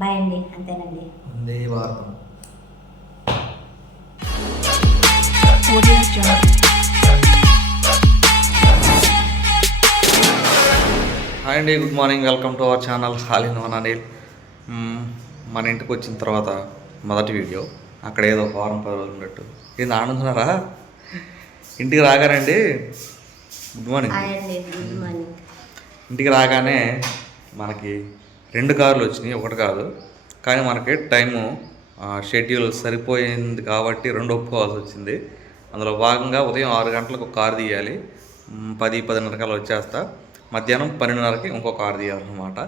Bye అండి, అంతేనండి. వందే భారతం. Hi అండి, good morning. Welcome to our channel all in one Anil. మన ఇంటికి వచ్చిన తర్వాత మొదటి వీడియో. అక్కడ ఏదో వారం 10 రోజులు ఉన్నట్టు ఏంది ఆనందన్నారా? ఇంటికి రాగానండి, గుడ్ మార్నింగ్. Good morning. ఇంటికి రాగానే మనకి 2 కార్లు వచ్చినాయి, ఒకటి కాదు. కానీ మనకి టైము షెడ్యూల్ సరిపోయింది కాబట్టి 2 ఒప్పుకోవాల్సి వచ్చింది. అందులో భాగంగా ఉదయం 6 గంటలకు ఒక కారు తీయాలి, 10-10:30 కల్లా వచ్చేస్తా. మధ్యాహ్నం 12:30కి ఇంకో కారు తీయాలన్నమాట.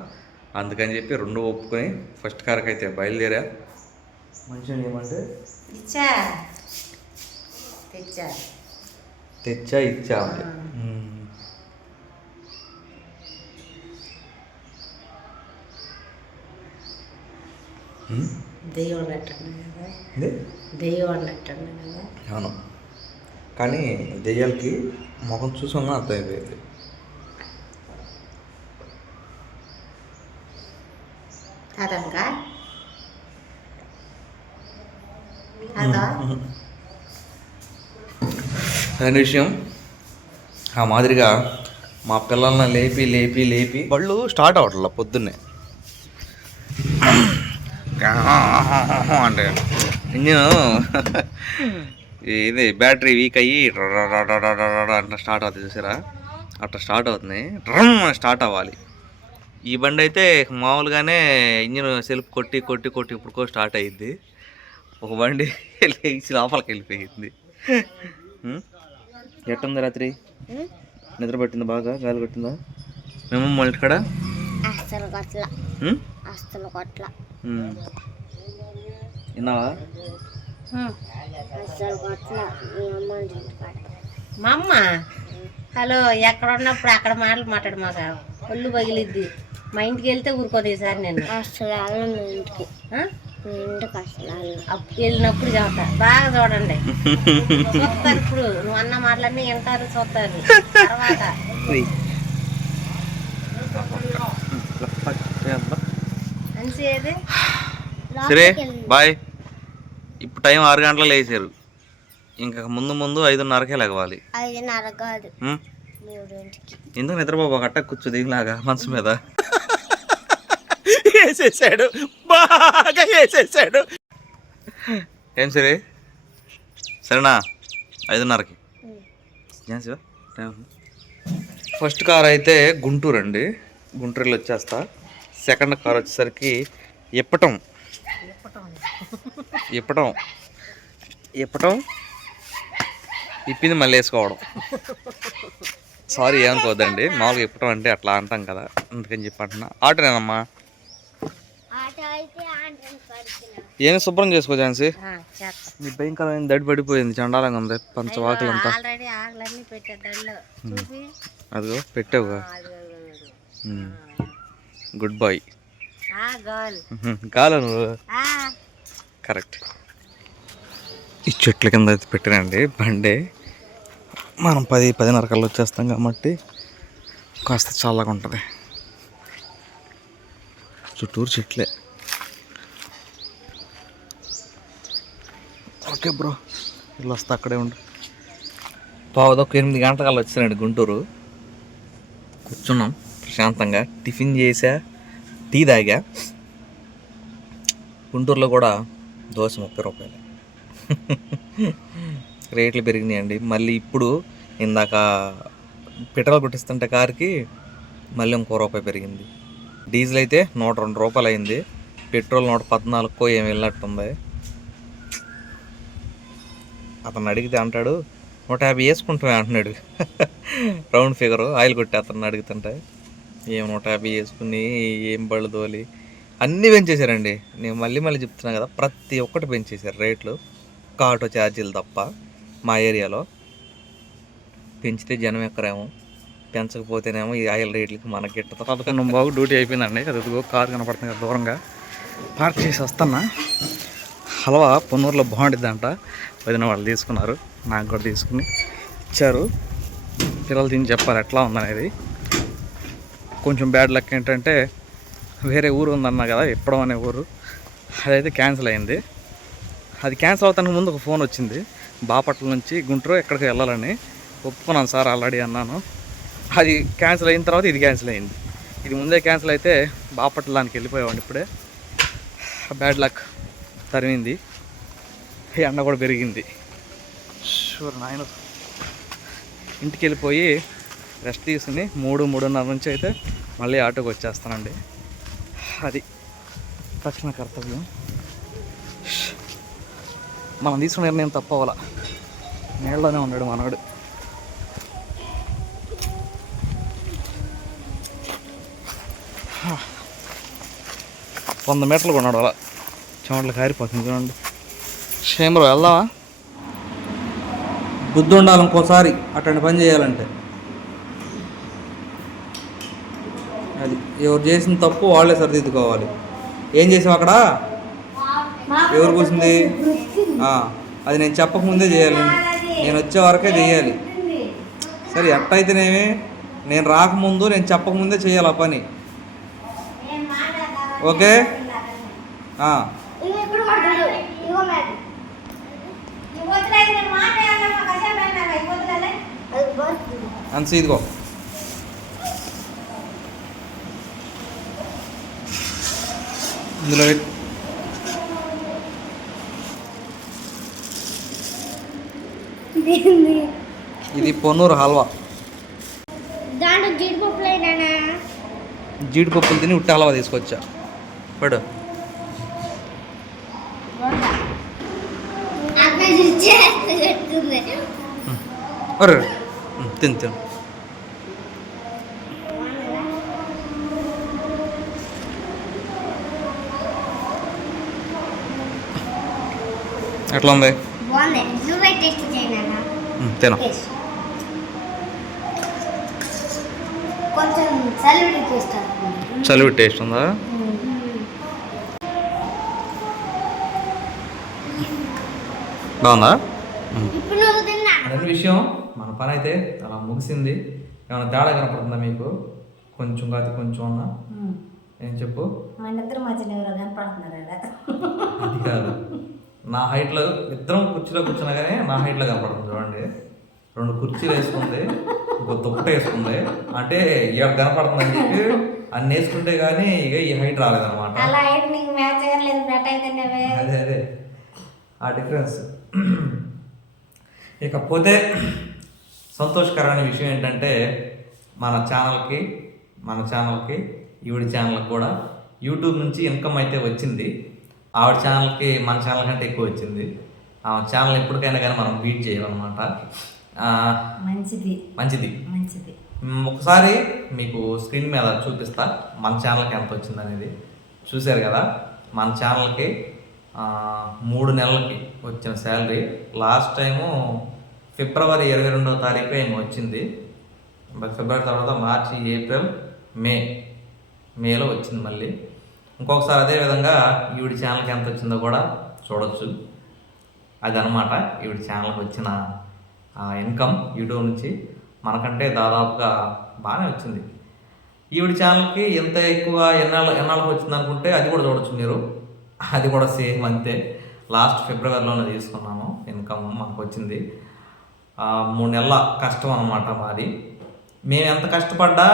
అందుకని చెప్పి 2 ఒప్పుకొని ఫస్ట్ కార్కి అయితే బయలుదేరా. మంచిగా ఏమంటే తెచ్చా ఇచ్చా. దెయ్యం అన్నట్టు కదా. అవును, కానీ దెయ్యాలకి ముఖం చూసుకున్నా అర్థమైపోయింది. దాని విషయం ఆ మాదిరిగా మా పిల్లల్ని లేపి లేపి లేపి బళ్ళు స్టార్ట్ అవ్వట్లా పొద్దున్నే. అంటే ఇంజిన్ ఇది బ్యాటరీ వీక్ అయ్యి అట్లా స్టార్ట్ అవుతుంది, చూసారా? అట్లా స్టార్ట్ అవుతుంది, స్టార్ట్ అవ్వాలి. ఈ బండి అయితే మామూలుగానే ఇంజిన్ సెల్ఫ్ కొట్టి కొట్టి కొట్టి ఇప్పుడుకో స్టార్ట్ అయ్యిద్ది. ఒక బండి లేచి లోపలికి వెళ్ళిపోయింది. ఎట్టుంది రాత్రి? నిద్ర పట్టిందా? బాగా గాలి కొట్టిందా? మేము వాళ్ళ కాడ విన్నావా? మా అమ్మ హలో, ఎక్కడ ఉన్నప్పుడు అక్కడ మాటలు మాట్లాడు, మాకు ఒళ్ళు పగిలిద్ది. మా ఇంటికి వెళ్తే ఊరుకోదు ఈసారి. నేను ఇంటికి వెళ్ళినప్పుడు చెబుతా, బాగా చూడండి. చూస్తారు ఇప్పుడు, నువ్వు అన్న మాటలన్నీ వింటారు, చూస్తారు. తర్వాత సరే బాయ్. ఇప్పుడు టైం 6 గంటలకు లేచారు. ఇంకా ముందు ముందు 5:30కే లెగవాలి. ఎందుకు నిద్రపోబా? కట్ట కూర్చో దిగులాగా మనసు మీద వేసేసాడు, బాగా వేసేసాడు. ఏం సరే సరేనా? 5:30కి ఫస్ట్ కార్ అయితే గుంటూరు అండి, గుంటూరులో వచ్చేస్తా. సెకండ్ కార్ వచ్చేసరికి ఇప్పటం ఇప్పింది మళ్ళీ వేసుకోవడం. సారీ ఏమనుకోవద్దండి, మామూలుగా ఇప్పటం అంటే అట్లా అంటాం కదా, అందుకని చెప్పి అంటున్నా. ఆటోనేనమ్మా, ఏమి శుభ్రం చేసుకో ఝాన్సీ. మీ భయంకరమైన దడి పడిపోయింది, చండాలంగా ఉంది పంచవాకులంతా. అదిగో పెట్టావుగా, గుడ్ బాయ్. గాల నువ్వు కరెక్ట్. ఈ చెట్ల కింద అయితే పెట్టినండి బండి. మనం 10-10:30 కల్లా వచ్చేస్తాం కాబట్టి కాస్త చల్లగా ఉంటుంది. చుట్టూరు చెట్లే. ఓకే బ్రో, ఇల్లు వస్తే అక్కడే ఉండు. 8 గంటలకల్లా వచ్చానండి గుంటూరు. కూర్చున్నాం ప్రశాంతంగా, టిఫిన్ చేసా, టీ తాగా. గుంటూరులో కూడా దోశ 30 రూపాయలు. రేట్లు పెరిగినాయండి మళ్ళీ. ఇప్పుడు ఇందాక పెట్రోల్ కొట్టిస్తుంటే కారుకి మళ్ళీ ₹1 పెరిగింది. డీజిల్ అయితే 102 రూపాయలు అయింది. పెట్రోల్ 114కో ఏమి వెళ్ళినట్టుంది. అతను అడిగితే అంటాడు 150 వేసుకుంటామే అంటున్నాడు. రౌండ్ ఫిగరు ఆయిల్ కొట్టి అతను అడుగుతుంటే ఏం 150 వేసుకుని ఏం బళ్ళు తోలి అన్నీ పెంచేశారండి. నేను మళ్ళీ చెప్తున్నాను కదా, ప్రతి ఒక్కటి పెంచేశారు రేట్లు. ఒక్క ఆటో ఛార్జీలు తప్ప మా ఏరియాలో. పెంచితే జనం ఎక్కరేమో, పెంచకపోతేనేమో ఈ ఆయిల్ రేట్లకి మనకి గిట్టదు. 11 బాగు డ్యూటీ అయిపోయిందండి. అదిగో కారు కనపడుతుంది కదా దూరంగా, పార్క్ చేసి వస్తున్నా. హల్వా పొన్నూరులో బాగుంటుందంట, వదిన వాళ్ళు తీసుకున్నారు, నాకు కూడా తీసుకుని ఇచ్చారు. పిల్లలు తిని చెప్పాలి ఎట్లా ఉందనేది. కొంచెం బ్యాడ్ లక్ ఏంటంటే వేరే ఊరు ఉందన్నా కదా ఎప్పుడో అనే ఊరు, అదైతే క్యాన్సిల్ అయింది. అది క్యాన్సిల్ అవుతానికి ముందు ఒక ఫోన్ వచ్చింది, బాపట్ల నుంచి గుంటూరు ఎక్కడికి వెళ్ళాలని. ఒప్పుకున్నాను సార్ ఆల్రెడీ అన్నాను. అది క్యాన్సిల్ అయిన తర్వాత ఇది క్యాన్సిల్ అయింది. ఇది ముందే క్యాన్సిల్ అయితే బాపట్ల దానికి వెళ్ళిపోయేవాడిని. ఇప్పుడే బ్యాడ్ లక్ తరిమింది. ఎండ కూడా పెరిగింది. షూర్ నాయన ఇంటికి వెళ్ళిపోయి రెస్ట్ తీసుకుని 3-3:30 నుంచి అయితే మళ్ళీ ఆటోకి వచ్చేస్తానండి. అది తక్షణ కర్తవ్యం. మనం తీసుకున్న నిర్ణయం తప్పవలా. నీళ్ళలోనే ఉన్నాడు మనోడు. వంద మీటర్లు కొన్నాడు అలా, చెమటలు కారిపోతుంది చూడండి. క్షేమరు వెళ్దామా? బుద్ధి ఉండాలి ఇంకోసారి అట్లాంటి పని చేయాలంటే. అది ఎవరు చేసిన తప్పు వాళ్ళే సరిదిద్దుకోవాలి. ఏం చేసావు అక్కడ? ఎవరు కూర్చుంది? అది నేను చెప్పకముందే చేయాలి, నేను వచ్చే వరకే చేయాలి. సరే ఎట్టయితేనేమి, నేను రాకముందు నేను చెప్పకముందే చేయాలి ఆ పని. ఓకే? అంత ఇదిగో ఇందులో ఇది పొన్నూరు హల్వా. జీడిపప్పులు తిని ఉట్టి హల్వా తీసుకొచ్చా. పడు తిను తిను. ఎట్లా ఉంది? తిను. చలివి టేస్ట్ ఉందా? బాగుందా? అదే విషయం. మన పని అయితే అలా ముగిసింది. ఏమైనా తేడా కనపడుతుందా మీకు? కొంచెం కాదు కొంచెం అన్నా ఏం చెప్పు. అది కాదు, నా హైట్లో ఇద్దరం కుర్చీలో కూర్చున్నా కానీ నా హైట్లో కనపడుతుంది చూడండి. 2 కుర్చీలు వేసుకుంది, ఇంకో దుప్పట వేసుకుంది, అంటే ఇక్కడ కనపడుతుందని చెప్పి అన్ని వేసుకుంటే కానీ ఇక ఈ హైట్ రాలేదన్నమాట. అదే అదే ఆ డిఫరెన్స్. ఇకపోతే సంతోషకరమైన విషయం ఏంటంటే మన ఛానల్కి ఈవిడ ఛానల్కి కూడా యూట్యూబ్ నుంచి ఇన్కమ్ అయితే వచ్చింది. ఆవిడ ఛానల్కి మన ఛానల్ కంటే ఎక్కువ వచ్చింది. ఆ ఛానల్ ఎప్పటికైనా కానీ మనం బీట్ చేయాలన్నమాట. మంచిది. ఒకసారి మీకు స్క్రీన్ మీద చూపిస్తా మన ఛానల్కి ఎంత వచ్చింది అనేది. చూశారు కదా, మన ఛానల్కి 3 నెలలకి వచ్చిన శాలరీ లాస్ట్ టైము ఫిబ్రవరి 22వ తారీఖు ఏమో వచ్చింది. ఫిబ్రవరి తర్వాత మార్చి, ఏప్రిల్, మేలో వచ్చింది మళ్ళీ. ఇంకొకసారి అదేవిధంగా ఈవిడ ఛానల్కి ఎంత వచ్చిందో కూడా చూడొచ్చు. అదనమాట ఈవిడ ఛానల్కి వచ్చిన ఇన్కమ్ యూట్యూబ్ నుంచి. మనకంటే దాదాపుగా బాగానే వచ్చింది. ఈవిడ ఛానల్కి ఎంత ఎక్కువ ఎన్నాళ్ళకి వచ్చింది అనుకుంటే అది కూడా చూడొచ్చు మీరు. అది కూడా సేమ్ అంతే. లాస్ట్ ఫిబ్రవరిలోనే తీసుకున్నాము ఇన్కమ్ మనకు వచ్చింది. 3 నెలల కష్టం అనమాట మాది. మేము ఎంత కష్టపడ్డా,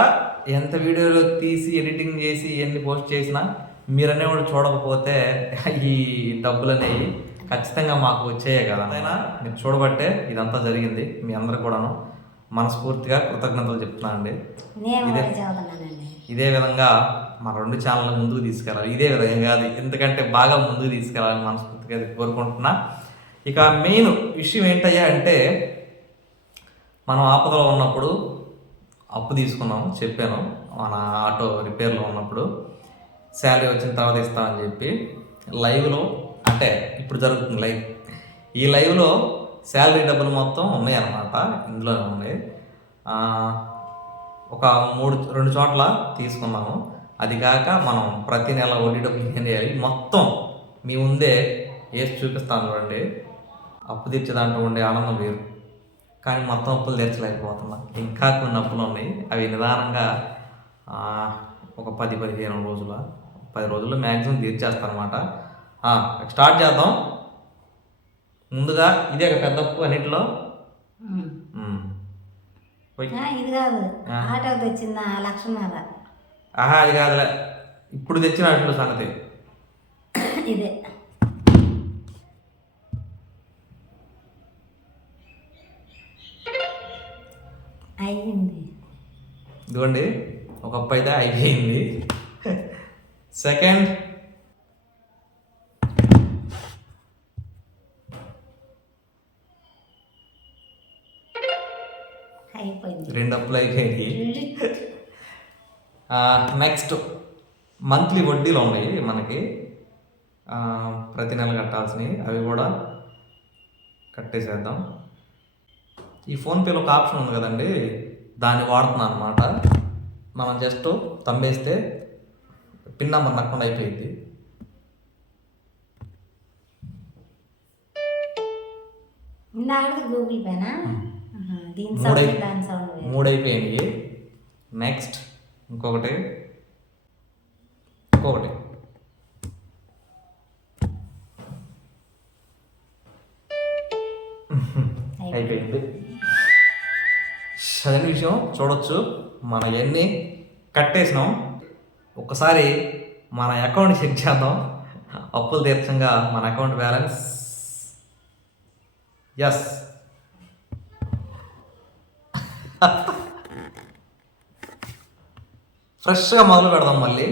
ఎంత వీడియోలు తీసి ఎడిటింగ్ చేసి ఎన్ని పోస్ట్ చేసినా మీరనే కూడా చూడకపోతే ఈ డబ్బులు అనేవి ఖచ్చితంగా మాకు వచ్చాయే కదా. అయినా మీరు చూడబట్టే ఇదంతా జరిగింది. మీ అందరు కూడాను మనస్ఫూర్తిగా కృతజ్ఞతలు చెప్తున్నాను అండి. ఇదే విధంగా మా 2 ఛానల్ ముందుకు తీసుకెళ్ళాలి. ఇదే విధంగా కాదు, ఎందుకంటే బాగా ముందుకు తీసుకెళ్ళాలని మనస్ఫూర్తిగా కోరుకుంటున్నా. ఇక మెయిన్ విషయం ఏంటయ్యా అంటే, మనం ఆపదలో ఉన్నప్పుడు అప్పు తీసుకున్నాము, చెప్పాను. మన ఆటో రిపేర్లో ఉన్నప్పుడు శాలరీ వచ్చిన తర్వాత ఇస్తామని చెప్పి లైవ్లో, అంటే ఇప్పుడు జరుగుతుంది లైవ్, ఈ లైవ్లో శాలరీ డబ్బులు మొత్తం ఉన్నాయన్నమాట. ఇందులోనే ఉన్నాయి. ఒక 2 చోట్ల తీసుకున్నాము. అది కాక మనం ప్రతి నెల వడ్డీ డబ్బులు ఏం చేయాలి మొత్తం మీ ముందే వేసి చూపిస్తాను చూడండి. అప్పు తీర్చే దాంట్లో ఉండే ఆనందం వేరు. కానీ మొత్తం అప్పులు తీర్చలేకపోతున్నా. ఇంకా కొన్ని అప్పులు ఉన్నాయి. అవి నిదానంగా ఒక 10-15 రోజుల 10 రోజుల్లో మ్యాక్సిమం తీర్చేస్తాను అనమాట. స్టార్ట్ చేద్దాం. ముందుగా ఇదే ఒక పెద్ద అప్పు అన్నిటిలో. ఇది కాదు, ఆటో తెచ్చింది 1,00,000. అది కాదులే, ఇప్పుడు తెచ్చిన వాటిలో సంగతి ఇదే. అయింది. ఇదిగోండి, ఒక అప్పు అయితే అయిపోయింది. సెకండ్ అయిపోయింది, 2 అప్పులు అయిపోయింది. నెక్స్ట్ మంత్లీ వడ్డీలు ఉన్నాయి మనకి, ప్రతి నెల కట్టాల్సినవి, అవి కూడా కట్టేసేద్దాం. ఈ ఫోన్పేలో ఒక ఆప్షన్ ఉంది కదండి, దాన్ని వాడుతున్నాను అనమాట. మనం జస్ట్ తంబేస్తే పిన్ నెంబర్ నక్కకుండా అయిపోయింది. గూగుల్ పేనా? 3 అయిపోయినాయి. నెక్స్ట్ ఇంకొకటి అయిపోయింది. అదే విషయం చూడొచ్చు, మనం ఎన్ని కట్టేసినాం. ఒకసారి మన అకౌంట్ చెక్ చేద్దాం. అప్పులు తీర్చంగా మన అకౌంట్ బ్యాలెన్స్. ఎస్, ఫ్రెష్గా మొదలు పెడదాం. మళ్ళీ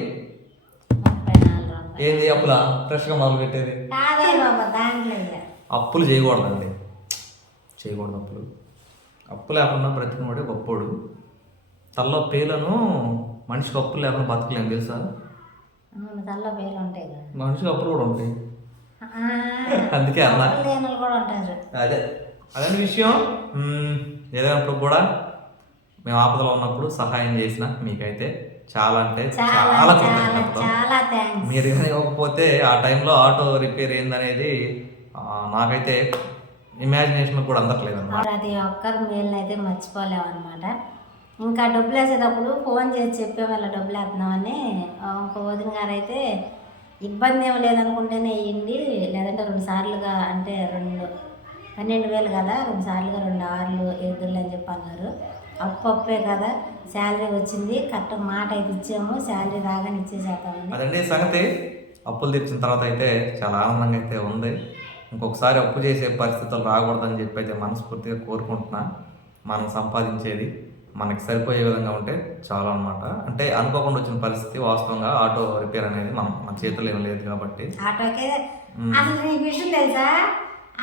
ఏంది అప్పులా? ఫ్రెష్గా మొదలు పెట్టేది అప్పులు చేయకూడదండి, చేయకూడదు అప్పులు. అప్పు లేకుండా బ్రతికినవాడే గొప్పోడు. తల్లో పేలను మనిషికి అప్పులు లేకుండా బతకలేము తెలుసా? మనిషికి అప్పులు కూడా ఉంటాయి, అందుకే అలా. అదే విషయం. ఏదైనప్పుడు కూడా మేము ఆపదలో ఉన్నప్పుడు సహాయం చేసిన మీకైతే చాలా అంటే చాలా కృతజ్ఞతలు. మీరు కానీ ఇవ్వకపోతే ఆ టైంలో ఆటో రిపేర్ ఏందనేది నాకైతే ఇమాజినేషన్ కూడా అందట్లేదు అన్నమాట. ప్రతి ఒక్కరు మేలుని అయితే మర్చిపోలేము అనమాట. ఇంకా డబ్బులు వేసేటప్పుడు ఫోన్ చేసి చెప్పాము ఇలా డబ్బులు వేస్తున్నామని. ఇంకో వదిన గారు అయితే ఇబ్బంది ఏమి లేదనుకుంటేనే వేయండి, లేదంటే 2 సార్లుగా అంటే 12,000 కదా, 2 సార్లుగా 2 ఆర్లు ఎదురులు అని చెప్పి అన్నారు. అప్పే కదా, శాలరీ వచ్చింది, కరెక్ట్ మాట అయితే ఇచ్చాము, శాలరీ రాగానే ఇచ్చేసేస్తామండి. అదండి సంగతి. అప్పులు తెచ్చిన తర్వాత అయితే చాలా ఆనందంగా అయితే ఉంది. ఇంకొకసారి అప్పు చేసే పరిస్థితులు రాకూడదని చెప్పి అయితే మనస్ఫూర్తిగా కోరుకుంటున్నా. మనం సంపాదించేది మనకి సరిపోయే విధంగా ఉంటే చాలా అనమాట. అంటే అనుకోకుండా వచ్చిన పరిస్థితి, వాస్తవంగా ఆటో రిపేర్ అనేది మన చేతుల్లో ఏం లేదు కాబట్టి. ఆటోకే అసలు నీకు విషయం తెలుసా,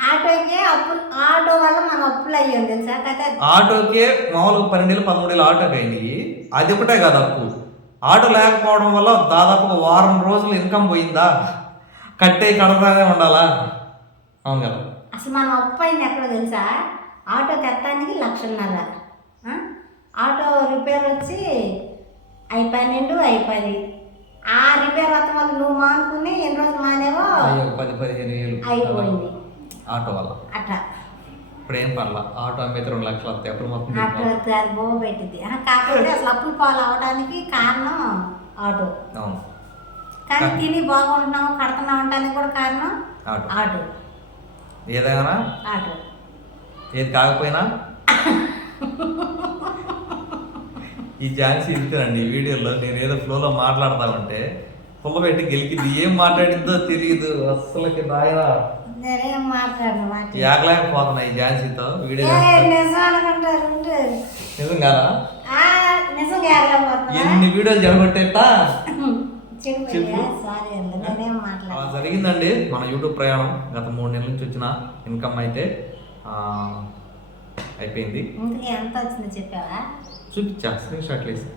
ఆటోకే అప్పులు, ఆటో వల్ల మనం అప్పులు అయ్యాం తెలుసా కదా. ఆటోకే మామూలుగా 12,000-13,000 ఆటోకి అయినాయి. అది ఒకటే కాదు అప్పు. ఆటో లేకపోవడం వల్ల దాదాపు 1 వారం రోజులు ఇన్కమ్ పోయిందా, కడతానే ఉండాలా. అవును కదా. అసలు మనం అప్పు అయింది ఎక్కడో తెలుసా, ఆటో తెత్తానికి 1,00,000. ఆటో రిపేర్ వచ్చి 12 10. ఆ రిపేర్ మొత్తం వల్ల నువ్వు మానుకుని ఎన్ని రోజులు మానేవో 10-15,000 అయిపోయింది ఆటో వల్ల. అట్లా ఇప్పుడు ఏం పర్లా, ఆటో అమ్మితే 2 లక్షలు వస్తాయి. అప్పుడు మొత్తం ఆటో అది బో పెట్టింది. కాకపోతే అసలు అప్పులు పాలు అవడానికి కారణం ఆటో. అవును, కానీ తిని బాగుంటున్నాం, కడుతున్నాం అనడానికి కూడా కారణం ఆటో. ఏదైనా ఆటో, ఏది కాకపోయినా ఈ ఝాన్సీ ఇస్తానండి. ఈ వీడియోలో నేను ఏదో ఫ్లోలో మాట్లాడతామంటే పుల్ల పెట్టి గెలికింది. ఏం మాట్లాడిందో తెలియదు అస్సలకి. నాయన నేనేం మాట్లాడను, ఏగలేకపోతున్నా ఈ ఝాన్సీతో వీడియో. నిజం కదా, ఎన్ని వీడియోలు జరగొట్టేట జరిగిందండి మన యూట్యూబ్ ప్రయాణం. గత 3 నెలల నుంచి వచ్చిన ఇన్కమ్ అయితే అయిపోయింది. ఎంత వచ్చిందో చెప్పావా? చూపించా, స్క్రీన్ షాట్ వేసి.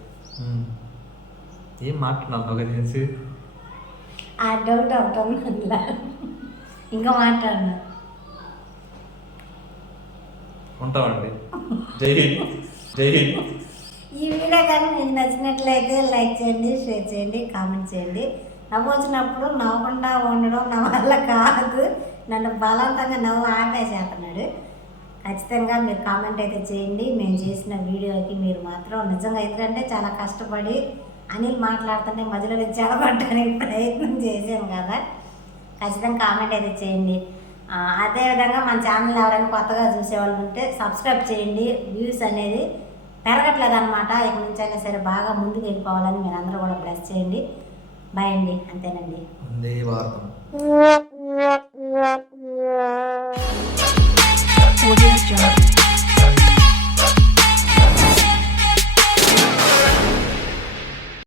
ఏం మాట్లాడుతున్నావు కదా తెలిసి ఆ డౌట్ అవుతుంది. ఇంకా మాట్లాడినా ఉంటామండి. జై హింద్, జై హింద్. ఈ వీడియో కానీ మీకు నచ్చినట్లయితే లైక్ చేయండి, షేర్ చేయండి, కామెంట్ చేయండి. నవ్వు వచ్చినప్పుడు నవ్వకుండా ఉండడం నా వల్ల కాదు, నన్ను బలవంతంగా నవ్వు ఆపేసేస్తున్నాడు. ఖచ్చితంగా మీరు కామెంట్ అయితే చేయండి. మేము చేసిన వీడియోకి మీరు మాత్రం నిజంగా, ఎందుకంటే చాలా కష్టపడి అనిల్ మాట్లాడుతుంటే మధ్యలో నేను చెడగొట్టడానికి ప్రయత్నం చేశాను కదా. ఖచ్చితంగా కామెంట్ అయితే చేయండి. అదేవిధంగా మన ఛానల్ ఎవరైనా కొత్తగా చూసేవాళ్ళు ఉంటే సబ్స్క్రైబ్ చేయండి. వ్యూస్ అనేది పెరగట్లేదు అనమాట. ఇక నుంచి అయినా సరే బాగా ముందుకు వెళ్ళిపోవాలని మీరు అందరూ కూడా బ్లెస్ చేయండి. బాయ్ అండి. అంతేనండి. వందే భారతం. Audio Jungle.